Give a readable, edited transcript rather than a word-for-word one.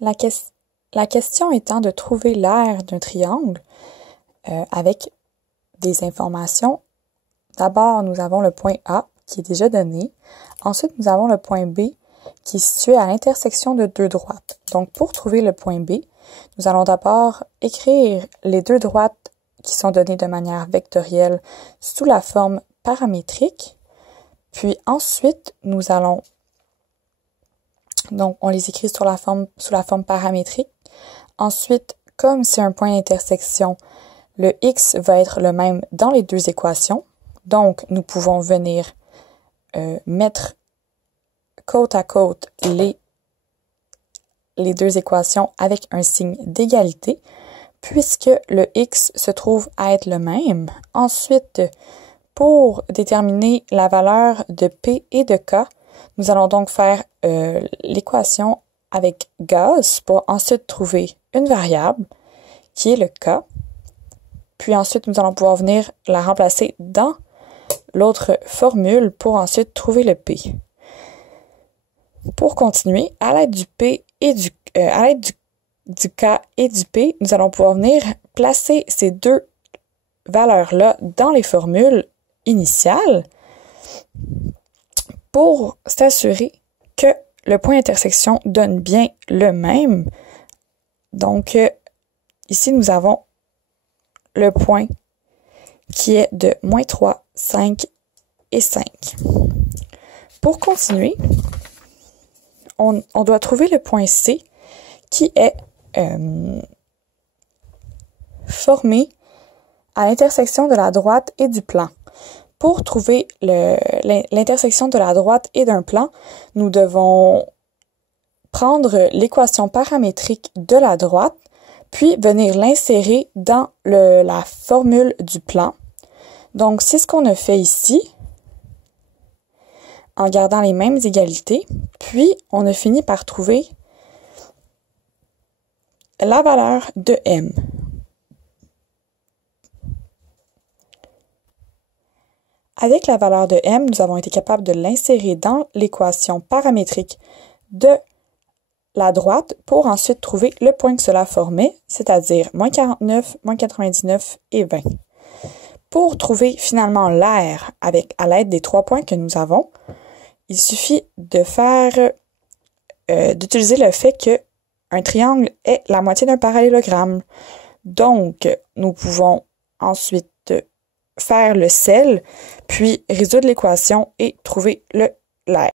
La question étant de trouver l'aire d'un triangle avec des informations. D'abord, nous avons le point A qui est déjà donné. Ensuite, nous avons le point B qui est situé à l'intersection de deux droites. Donc, pour trouver le point B, nous allons d'abord écrire les deux droites qui sont données de manière vectorielle sous la forme paramétrique. Puis ensuite, nous allons, donc on les écrit sous la forme paramétrique. Ensuite, comme c'est un point d'intersection, le x va être le même dans les deux équations. Donc, nous pouvons venir mettre côte à côte les deux équations avec un signe d'égalité, puisque le x se trouve à être le même. Ensuite, pour déterminer la valeur de P et de K, nous allons donc faire l'équation avec Gauss pour ensuite trouver une variable qui est le K. Puis ensuite, nous allons pouvoir venir la remplacer dans l'autre formule pour ensuite trouver le P. Pour continuer, à l'aide du P et du K et du P, nous allons pouvoir venir placer ces deux valeurs-là dans les formules initiales pour s'assurer que le point d'intersection donne bien le même. Donc, ici, nous avons le point qui est de -3, 5 et 5. Pour continuer, on doit trouver le point C qui est formé à l'intersection de la droite et du plan. Pour trouver l'intersection de la droite et d'un plan, nous devons prendre l'équation paramétrique de la droite, puis venir l'insérer dans la formule du plan. Donc, c'est ce qu'on a fait ici, en gardant les mêmes égalités. Puis, on a fini par trouver la valeur de M. Avec la valeur de M, nous avons été capables de l'insérer dans l'équation paramétrique de la droite pour ensuite trouver le point que cela formait, c'est-à-dire -49, -99 et 20. Pour trouver finalement l'aire à l'aide des trois points que nous avons, il suffit d'utiliser le fait qu'un triangle est la moitié d'un parallélogramme. Donc, nous pouvons ensuite faire le CEL, puis résoudre l'équation et trouver l'aire.